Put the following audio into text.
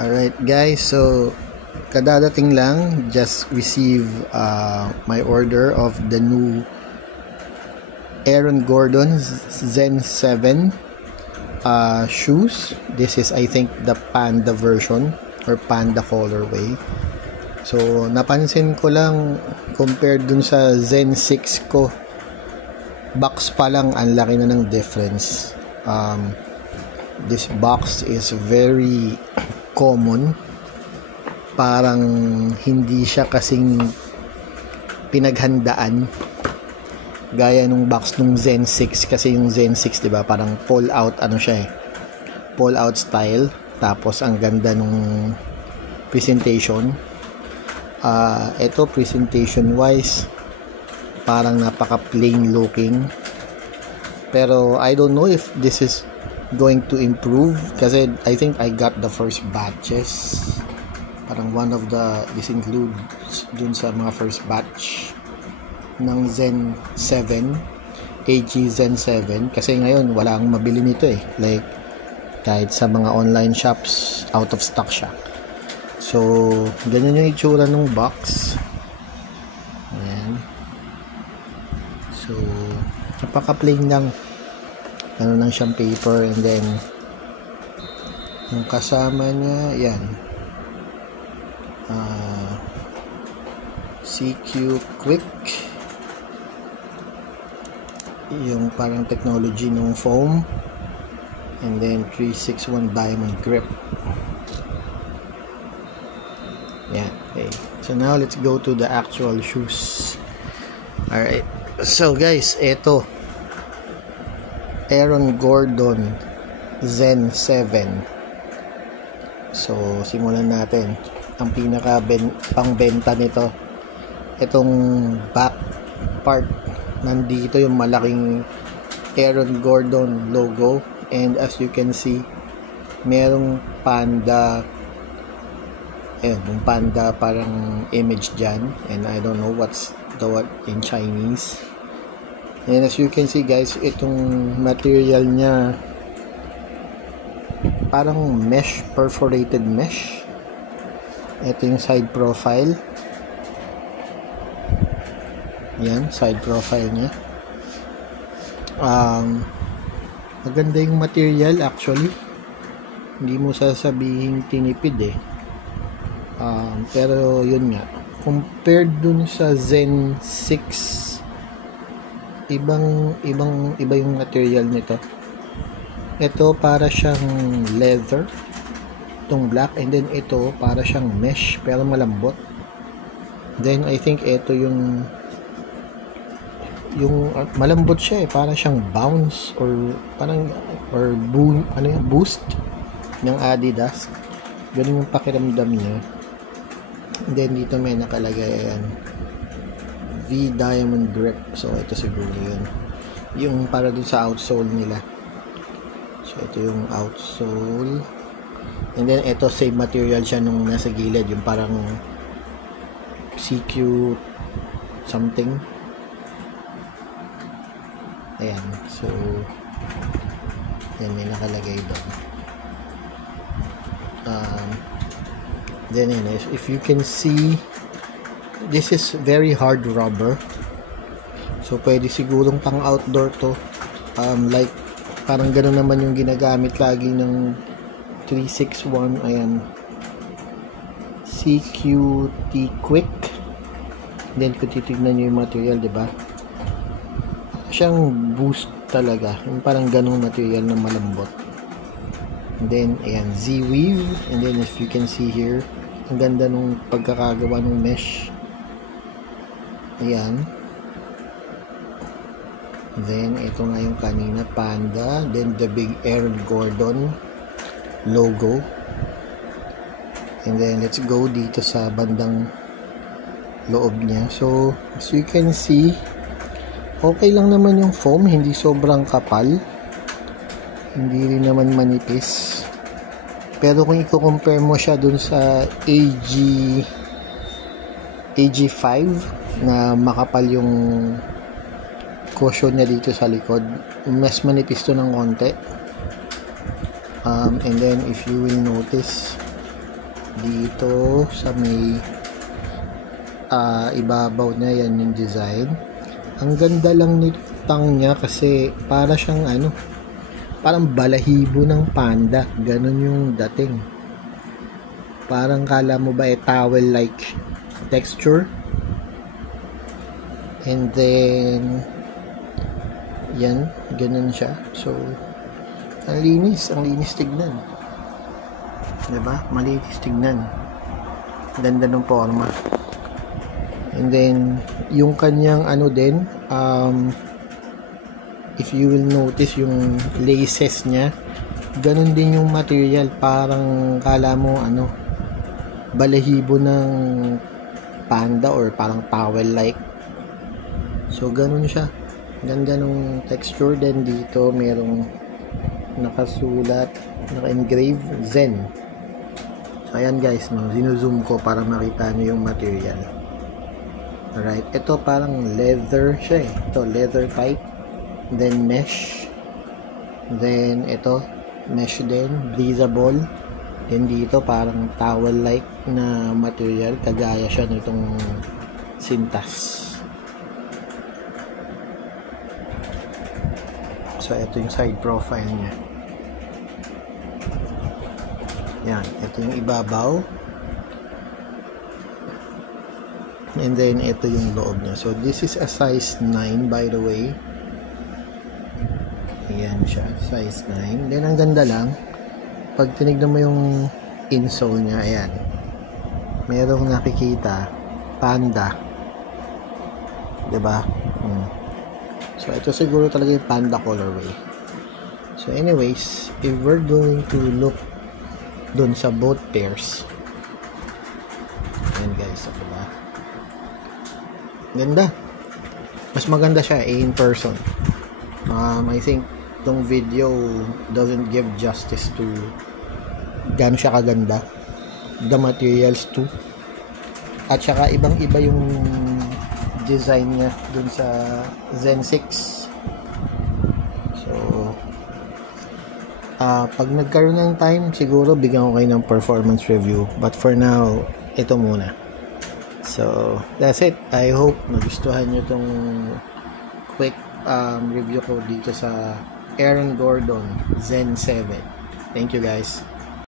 Alright guys, so kadadating lang, just receive my order of the new Aaron Gordon Zen 7 shoes. This is, I think, the Panda version or Panda colorway. So napansin ko lang, compared dun sa Zen 6 ko, box pa lang ang laki na ng difference. This box is very common, parang hindi siya kasing pinaghandaan gaya nung box nung Zen 6, kasi yung Zen 6 diba parang pull out, ano siya pull out style, tapos ang ganda nung presentation. Ito presentation wise parang napaka plain looking, pero I don't know if this is going to improve kasi I think I got the first batches, parang one of the this includes dun sa mga first batch ng Zen 7 AG Zen 7, kasi ngayon wala akong mabili nito like kahit sa mga online shops out of stock siya. So ganyan yung itsura ng box. Ayan. So napaka plain lang, ano lang siyang paper, and then yung kasama niya yan, CQ Quick, yung parang technology ng foam, and then 361 diamond grip. Yan, okay. So now let's go to the actual shoes. Alright, so guys, ito Aaron Gordon Zen 7. So simulan natin. Ang pinaka pangbenta nito, itong back part, nandito yung malaking Aaron Gordon logo, and as you can see merong panda, yung panda parang image dyan, and I don't know what's the what in Chinese. And as you can see guys, itong material niya parang mesh, perforated mesh. Ito yung side profile. Yan, side profile niya. Maganda yung material actually. Hindi mo sasabihin tinipid pero yun nga, compared dun sa Zen 6, iba yung material nito. Ito para siyang leather, itong black, and then ito para siyang mesh pero malambot. Then I think ito yung malambot siya para siyang bounce or parang boost ng Adidas. Ganun yung pakiramdam niya. And then dito may nakalagay V diamond grip. So ito siguro yun, yung para dun sa outsole nila. So ito yung outsole, and then ito same material siya nung nasa gilid, yung parang CQ something. Ayan, so yan, may nakalagay doon. Then if you can see, this is very hard rubber, so pwede sigurong pang outdoor to. Like parang gano'n naman yung ginagamit lagi ng 361. Ayan, CQT Quick. Then kung titignan nyo yung material, diba siyang boost talaga, yung parang ganong material na malambot. And then ayan, Z-weave, and then if you can see here, ang ganda nung pagkakagawa ng mesh. Ayan. Then ito nga yung kanina, panda, then the big Aaron Gordon logo. And then let's go dito sa bandang loob niya. So as you can see, okay lang naman yung foam, hindi sobrang kapal, hindi rin naman manipis. Pero kung i-compare mo siya dun sa AG5 na makapal yung cushion niya dito sa likod, mas manipis to ng konti. And then if you will notice, dito sa may ibabaw niya, yan yung design. Ang ganda lang nitang niya kasi para siyang parang balahibo ng panda, ganun yung dating. Parang kala mo ba towel like texture. And then yan, ganun siya. So ang linis tignan, diba? Malinis tignan, ganda ng forma. And then yung kanyang din, if you will notice yung laces niya, ganun din yung material, parang kala mo balahibo ng panda or parang towel like. So ganun siya, ganda ng texture. Then dito merong nakasulat, naka-engrave Zen. So ayan guys, zinuzoom ko para makita nyo yung material. Alright, ito parang leather siya eh. Ito leather type, then mesh, then ito mesh din, breathable. Then dito parang towel like na material, kagaya siya nitong sintas. So ito yung side profile niya. Yan, ito yung ibabaw. And then ito yung loob niya. So this is a size 9 by the way. Ayan siya, size 9. Then ang ganda lang, pag tinignan mo yung insole niya, ayan, merong nakikita panda, diba? So ito siguro talaga yung panda colorway. So anyways, if we're going to look dun sa both pairs, ayan guys, diba? Ganda. Mas maganda siya in person. I think tong video doesn't give justice to gaano siya kaganda. The materials too. At saka ibang-iba yung design niya dun sa Zen 6. So pag nagkaroon ng time, siguro bigyan ko kayo ng performance review. But for now, ito muna. So that's it. I hope nagustuhan nyo tong quick review ko dito sa Aaron Gordon Zen 7. Thank you guys.